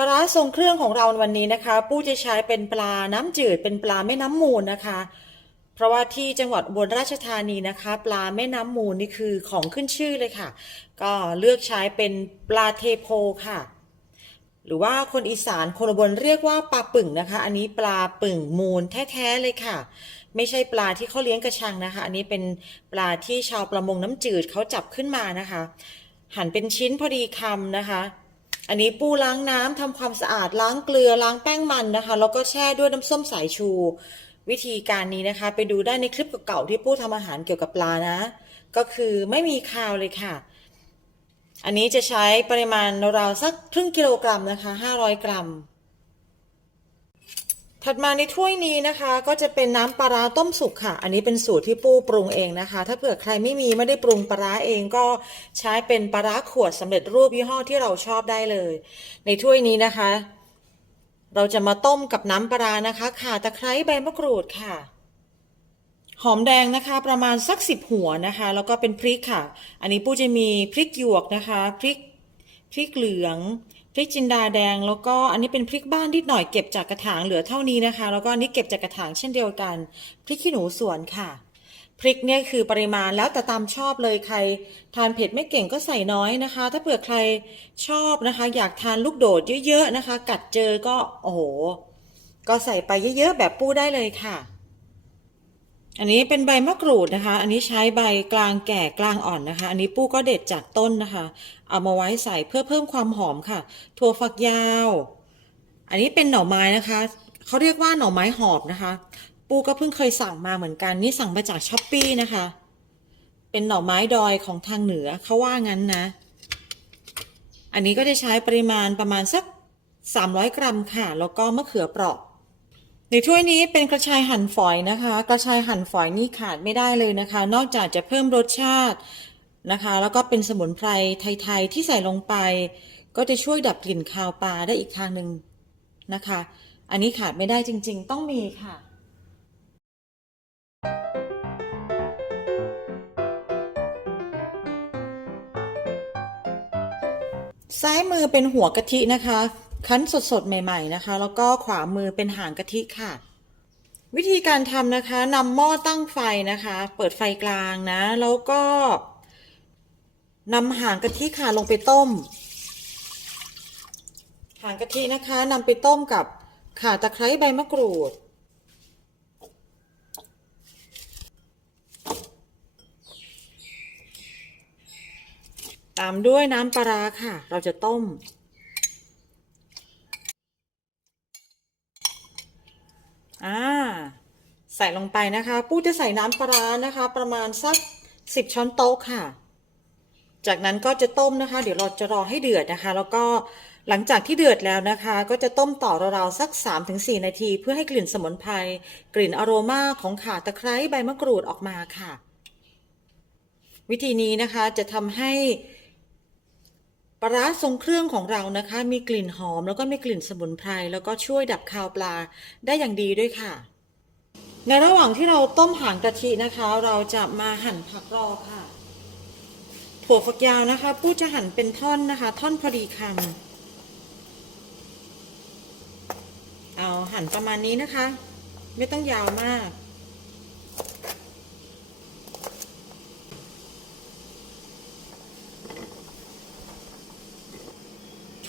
ปลาทรงเครื่องของเราวันนี้นะคะ ปู้จะใช้เป็นปลาน้ำจืดเป็นปลาแม่น้ำมูลนะคะ เพราะว่าที่จังหวัดอุบลราชธานีนะคะ ปลาแม่น้ำมูลนี่คือของขึ้นชื่อเลยค่ะ ก็เลือกใช้เป็นปลาเทโพค่ะ หรือว่าคนอีสานคนอุบลเรียกว่าปลาปึ่งนะคะ อันนี้ปลาปึ่งมูลแท้ๆเลยค่ะ ไม่ใช่ปลาที่เขาเลี้ยงกระชังนะคะ อันนี้เป็นปลาที่ชาวประมงน้ำจืดเขาจับขึ้นมานะคะ หั่นเป็นชิ้นพอดีคำนะคะ อันนี้ปูล้างน้ำทำความสะอาดล้างเกลือล้างแป้งมันนะคะ แล้วก็แช่ด้วยน้ำส้มสายชู วิธีการนี้นะคะ ไปดูได้ในคลิปเก่าๆที่ปูทำอาหารเกี่ยวกับปลานะ ก็คือไม่มีคาวเลยค่ะ อันนี้จะใช้ปริมาณราวสักครึ่งกิโลกรัมนะคะ 500 กรัม ถัดมาในถ้วยนี้นะคะ ก็จะเป็นน้ำปลาร้าต้มสุกค่ะ อันนี้เป็นสูตรที่ปูปรุงเองนะคะ ถ้าเผื่อใครไม่มีไม่ได้ปรุงปลาร้าเองก็ใช้เป็นปลาร้าขวดสำเร็จรูปยี่ห้อที่เราชอบได้เลย ในถ้วยนี้นะคะ เราจะมาต้มกับน้ำปลาร้านะคะข่าตะไคร้ใบมะกรูดค่ะ หอมแดงนะคะประมาณสักสิบหัวนะคะ แล้วก็เป็นพริกค่ะ อันนี้ปูจะมีพริกหยวกนะคะ พริกพริกเหลือง พริกจินดาแดง แล้วก็อันนี้เป็นพริกบ้านนิดหน่อยเก็บจากกระถางเหลือเท่านี้นะคะ แล้วก็อันนี้เก็บจากกระถางเช่นเดียวกัน พริกขี้หนูสวนค่ะพริกเนี่ยคือปริมาณแล้วแต่ตามชอบเลยใคร ทานเผ็ดไม่เก่งก็ใส่น้อยนะคะ ถ้าเผื่อใครชอบนะคะ อยากทานลูกโดดเยอะๆนะคะ กัดเจอก็โอ้โหก็ใส่ไปเยอะๆแบบปูได้เลยค่ะ อันนี้เป็นใบมะกรูดนะคะ อันนี้ใช้ใบกลางแก่กลางอ่อนนะคะ อันนี้ปู้ก็เด็ดจากต้นนะคะ เอามาไว้ใส่เพื่อเพิ่มความหอมค่ะ ถั่วฝักยาว อันนี้เป็นหน่อไม้นะคะ เขาเรียกว่าหน่อไม้หอบนะคะ ปูก็เพิ่งเคยสั่งมาเหมือนกัน นี่สั่งมาจากช้อปปี้นะคะ เป็นหน่อไม้ดอยของทางเหนือเขาว่างั้นนะ อันนี้ก็จะใช้ปริมาณประมาณสัก 300 กรัมค่ะ แล้วก็มะเขือเปราะ ในถ้วยนี้เป็นกระชายหั่นฝอยนะคะ กระชายหั่นฝอยนี่ขาดไม่ได้เลยนะคะ นอกจากจะเพิ่มรสชาตินะคะ แล้วก็เป็นสมุนไพรไทยๆที่ใส่ลงไป ก็จะช่วยดับกลิ่นคาวปลาได้อีกทางหนึ่งนะคะ อันนี้ขาดไม่ได้จริง ๆ ต้องมีค่ะซ้ายมือเป็นหัวกะทินะคะ คั้นสดๆ ใหม่ๆนะคะ แล้วก็ขวามือเป็นหางกะทิค่ะ วิธีการทำนะคะนำหม้อตั้งไฟนะคะ เปิดไฟกลางนะ แล้วก็นำหางกะทิค่ะลงไปต้ม หางกะทินะคะนำไปต้มกับข่าตะไคร้ใบมะกรูด ตามด้วยน้ำปลาร้าค่ะ เราจะต้ม อ่าใส่ลงไปนะคะ ปู้จะใส่น้ำปลาร้านะคะ ประมาณสักสิบช้อนโต๊ะค่ะ จากนั้นก็จะต้มนะคะ เดี๋ยวเราจะรอให้เดือดนะคะ แล้วก็หลังจากที่เดือดแล้วนะคะ ก็จะต้มต่อราวๆสัก 3-4 นาที เพื่อให้กลิ่นสมุนไพรกลิ่นอโรมาของข่าตะไคร้ใบมะกรูดออกมาค่ะ วิธีนี้นะคะจะทำให้ ปลาร้าทรงเครื่องของเรานะคะ มีกลิ่นหอมแล้วก็มีกลิ่นสมุนไพรแล้วก็ช่วยดับคาวปลาได้อย่างดีด้วยค่ะ ในระหว่างที่เราต้มหางกะทินะคะ เราจะมาหั่นผักรอค่ะถั่วฝักยาวนะคะ ปู้จะหั่นเป็นท่อนนะคะ ท่อนพอดีคำเอาหั่นประมาณนี้นะคะ ไม่ต้องยาวมาก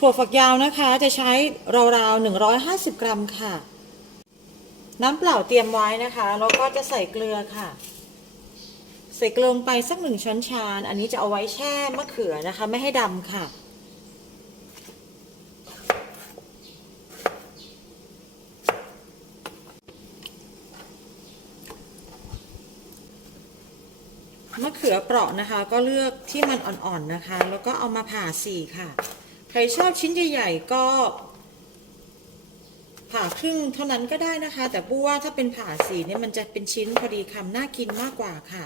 ถั่วฝักยาวนะคะจะใช้ราวๆ150 กรัมค่ะ น้ำเปล่าเตรียมไว้นะคะ แล้วก็จะใส่เกลือค่ะ ใส่เกลือลงไปสักหนึ่งช้อนชา อันนี้จะเอาไว้แช่มะเขือนะคะ ไม่ให้ดำค่ะ มะเขือเปราะนะคะ ก็เลือกที่มันอ่อนๆนะคะ แล้วก็เอามาผ่าสี่ค่ะ ใครชอบชิ้นใหญ่ๆก็ผ่าครึ่งเท่านั้นก็ได้นะคะ แต่ปู้ว่าถ้าเป็นผ่าสีเนี่ยมันจะเป็นชิ้นพอดีคำน่ากินมากกว่าค่ะ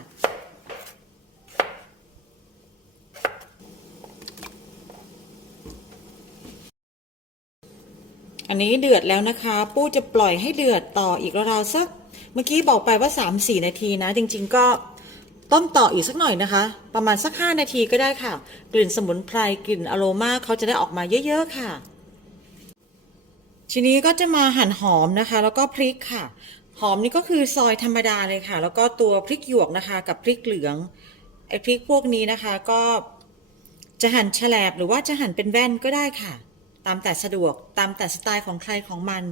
อันนี้เดือดแล้วนะคะ ปู้จะปล่อยให้เดือดต่ออีกราวๆสัก เมื่อกี้บอกไปว่า 3-4 นาทีนะ จริง ๆ ก็ ต้มต่ออีกสักหน่อยนะคะ ประมาณสัก 5 นาทีก็ได้ค่ะ กลิ่นสมุนไพรกลิ่นอโรมาเขาจะได้ออกมาเยอะๆค่ะ ทีนี้ก็จะมาหั่นหอมนะคะ แล้วก็พริกค่ะ หอมนี่ก็คือซอยธรรมดาเลยค่ะ แล้วก็ตัวพริกหยวกนะคะ กับพริกเหลืองไอ้พริกพวกนี้นะคะ ก็จะหั่นแฉลบหรือว่าจะหั่นเป็นแว่นก็ได้ค่ะ ตามแต่สะดวกตามแต่สไตล์ของใครของมัน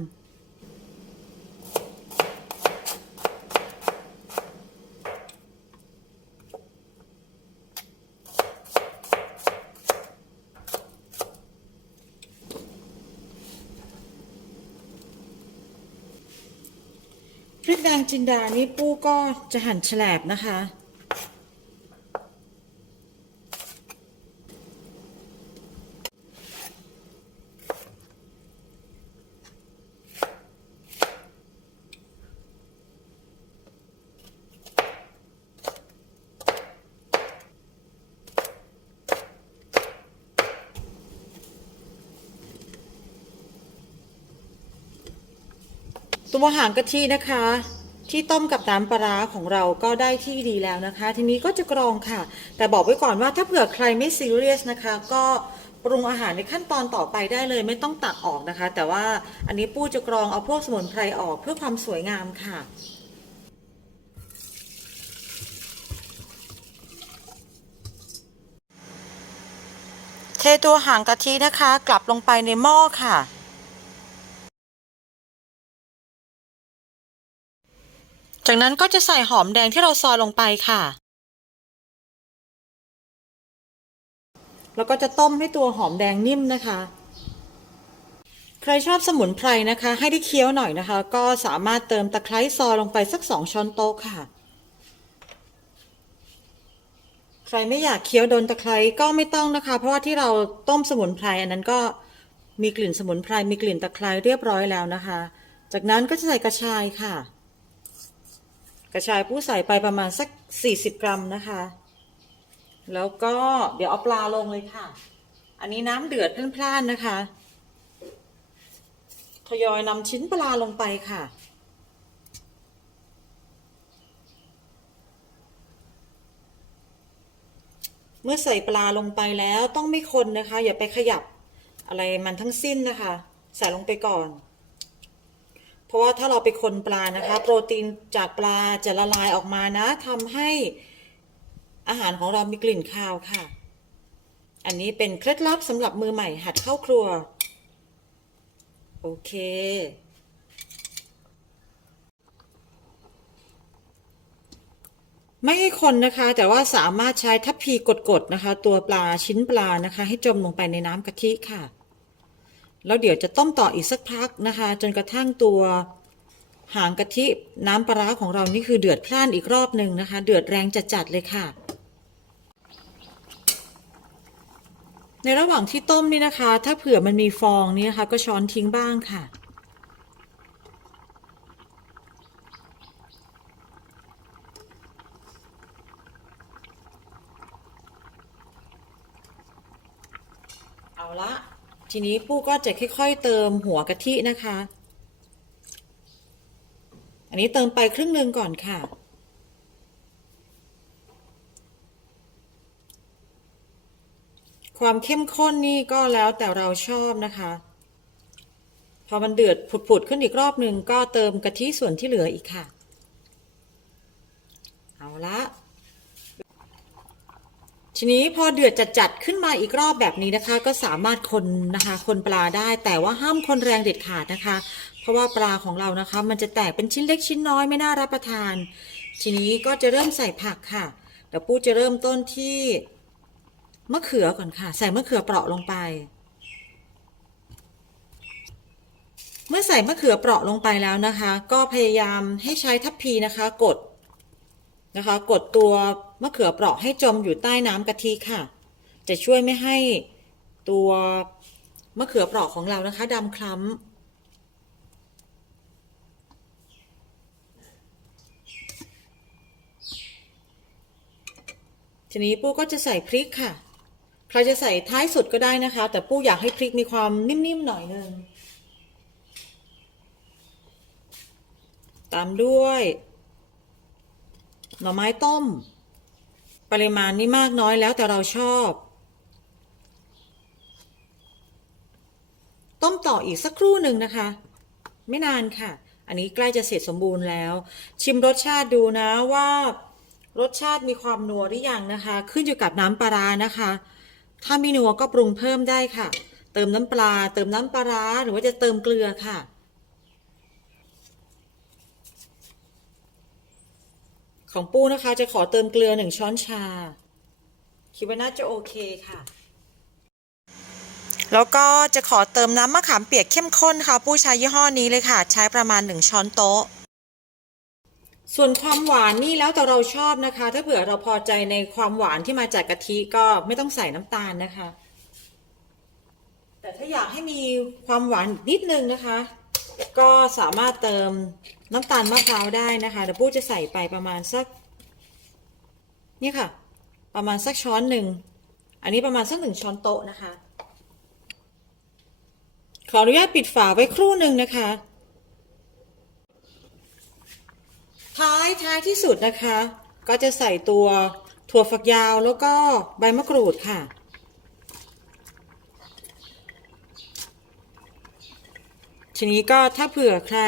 พริกแดงจินดานี่ปู้ก็จะหั่นแฉลบนะคะ ตัวหางกะทินะคะ ที่ต้มกับน้ำปลาร้าของเราก็ได้ที่ดีแล้วนะคะ ทีนี้ก็จะกรองค่ะ แต่บอกไว้ก่อนว่าถ้าเผื่อใครไม่ซีเรียสนะคะ ก็ปรุงอาหารในขั้นตอนต่อไปได้เลย ไม่ต้องตักออกนะคะ แต่ว่าอันนี้ปู้จะกรองเอาพวกสมุนไพรออกเพื่อความสวยงามค่ะเทตัวหางกะทินะคะ กลับลงไปในหม้อค่ะ จากนั้นก็จะใส่หอมแดงที่เราซอยลงไปค่ะ แล้วก็จะต้มให้ตัวหอมแดงนิ่มนะคะ ใครชอบสมุนไพรนะคะ ให้ได้เคี้ยวหน่อยนะคะ ก็สามารถเติมตะไคร้ซอยลงไปสักสองช้อนโต๊ะค่ะ ใครไม่อยากเคี้ยวโดนตะไคร้ก็ไม่ต้องนะคะ เพราะว่าที่เราต้มสมุนไพรอันนั้นก็มีกลิ่นสมุนไพรมีกลิ่นตะไคร้เรียบร้อยแล้วนะคะ จากนั้นก็จะใส่กระชายค่ะ กระชายผู้ใส่ไปประมาณสัก 40 กรัมนะคะ แล้วก็เดี๋ยวเอาปลาลงเลยค่ะ อันนี้น้ำเดือดพล่านๆนะคะ ทยอยนำชิ้นปลาลงไปค่ะเมื่อใส่ปลาลงไปแล้วต้องไม่คนนะคะ อย่าไปขยับอะไรมันทั้งสิ้นนะคะ ใส่ลงไปก่อน เพราะว่าถ้าเราไปคนปลานะคะ โปรตีนจากปลาจะละลายออกมานะทำให้อาหารของเรามีกลิ่นคาวค่ะ อันนี้เป็นเคล็ดลับสำหรับมือใหม่หัดเข้าครัว โอเค ไม่ให้คนนะคะ แต่ว่าสามารถใช้ทัพพีกดๆนะคะ ตัวปลาชิ้นปลานะคะ ให้จมลงไปในน้ำกะทิค่ะ แล้วเดี๋ยวจะต้มต่ออีกสักพักนะคะ จนกระทั่งตัวหางกะทิน้ำปลาร้าของเรานี่คือเดือดพล่านอีกรอบหนึ่งนะคะ เดือดแรงจัดๆเลยค่ะในระหว่างที่ต้มนี่นะคะ ถ้าเผื่อมันมีฟองนี่นะคะ ก็ช้อนทิ้งบ้างค่ะ เอาละ ทีนี้ปู้ก็จะค่อย ๆ เติมหัวกะทินะคะ อันนี้เติมไปครึ่งหนึ่งก่อนค่ะ ความเข้มข้นนี่ก็แล้วแต่เราชอบนะคะ พอมันเดือดผุดๆขึ้นอีกรอบหนึ่งก็เติมกะทิส่วนที่เหลืออีกค่ะ เอาละ ทีนี้พอเดือดจัดๆขึ้นมาอีกรอบแบบนี้นะคะ ก็สามารถคนนะคะคนปลาได้แต่ว่าห้ามคนแรงเด็ดขาดนะคะ เพราะว่าปลาของเรานะคะ มันจะแตกเป็นชิ้นเล็กชิ้นน้อยไม่น่ารับประทาน ทีนี้ก็จะเริ่มใส่ผักค่ะเดี๋ยวปูจะเริ่มต้นที่มะเขือก่อนค่ะ ใส่มะเขือเปราะลงไป เมื่อใส่มะเขือเปราะลงไปแล้วนะคะ ก็พยายามให้ใช้ทัพพีนะคะ กด นะคะ กดตัวมะเขือเปราะให้จมอยู่ใต้น้ำกะทิค่ะ จะช่วยไม่ให้ตัวมะเขือเปราะของเรานะคะดำคล้ำทีนี้ปู้ก็จะใส่พริกค่ะ ใครจะใส่ท้ายสุดก็ได้นะคะ แต่ปู้อยากให้พริกมีความนิ่มๆหน่อยนึง ตามด้วย หน่อไม้ต้ม ปริมาณนี่มากน้อยแล้วแต่เราชอบ ต้มต่ออีกสักครู่หนึ่งนะคะ ไม่นานค่ะ อันนี้ใกล้จะเสร็จสมบูรณ์แล้ว ชิมรสชาติดูนะว่ารสชาติมีความนัวหรือยังนะคะ ขึ้นอยู่กับน้ำปลานะคะ ถ้าไม่นัวก็ปรุงเพิ่มได้ค่ะ เติมน้ำปลา เติมน้ำปลาหรือว่าจะเติมเกลือค่ะ ของปูนะคะ จะขอเติมเกลือหนึ่งช้อนชา คิดว่าน่าจะโอเคค่ะ แล้วก็จะขอเติมน้ำมะขามเปียกเข้มข้นค่ะ ปูใช้ยี่ห้อนี้เลยค่ะ ใช้ประมาณ1ช้อนโต๊ะ ส่วนความหวานนี่แล้วแต่เราชอบนะคะ ถ้าเผื่อเราพอใจในความหวานที่มาจากกะทิก็ไม่ต้องใส่น้ำตาลนะคะ แต่ถ้าอยากให้มีความหวานนิดนึงนะคะ ก็สามารถเติมน้ำตาลมะพร้าวได้นะคะเดี๋ยวปูจะใส่ไปประมาณสักนี่ค่ะ ประมาณสักช้อนหนึ่ง อันนี้ประมาณสักหนึ่งช้อนโต๊ะนะคะ ขออนุญาตปิดฝาไว้ครู่หนึ่งนะคะ ท้ายท้ายที่สุดนะคะ ก็จะใส่ตัวถั่วฝักยาวแล้วก็ใบมะกรูดค่ะ ทีนี้ก็ถ้าเผื่อใคร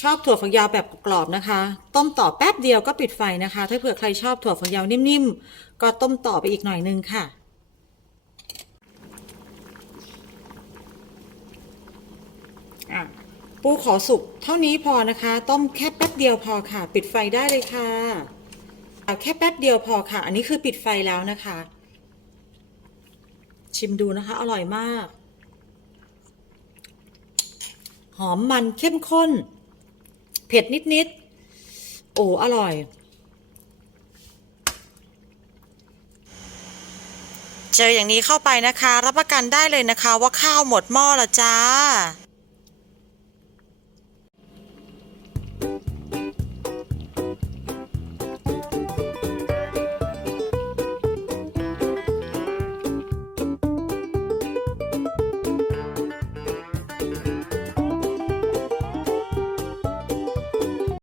ชอบถั่วฝักยาวแบบกรอบนะคะ ต้มต่อแป๊บเดียวก็ปิดไฟนะคะ ถ้าเผื่อใครชอบถั่วฝักยาวนิ่มๆ ก็ต้มต่อไปอีกหน่อยนึงค่ะปูขอสุกเท่านี้พอนะคะ ต้มแค่แป๊บเดียวพอค่ะ ปิดไฟได้เลยค่ะแค่แป๊บเดียวพอค่ะ อันนี้คือปิดไฟแล้วนะคะ ชิมดูนะคะ อร่อยมาก หอมมันเข้มข้น เผ็ดนิดๆ โอ้ อร่อย เจออย่างนี้เข้าไปนะคะ รับประกันได้เลยนะคะว่าข้าวหมดหม้อละจ้า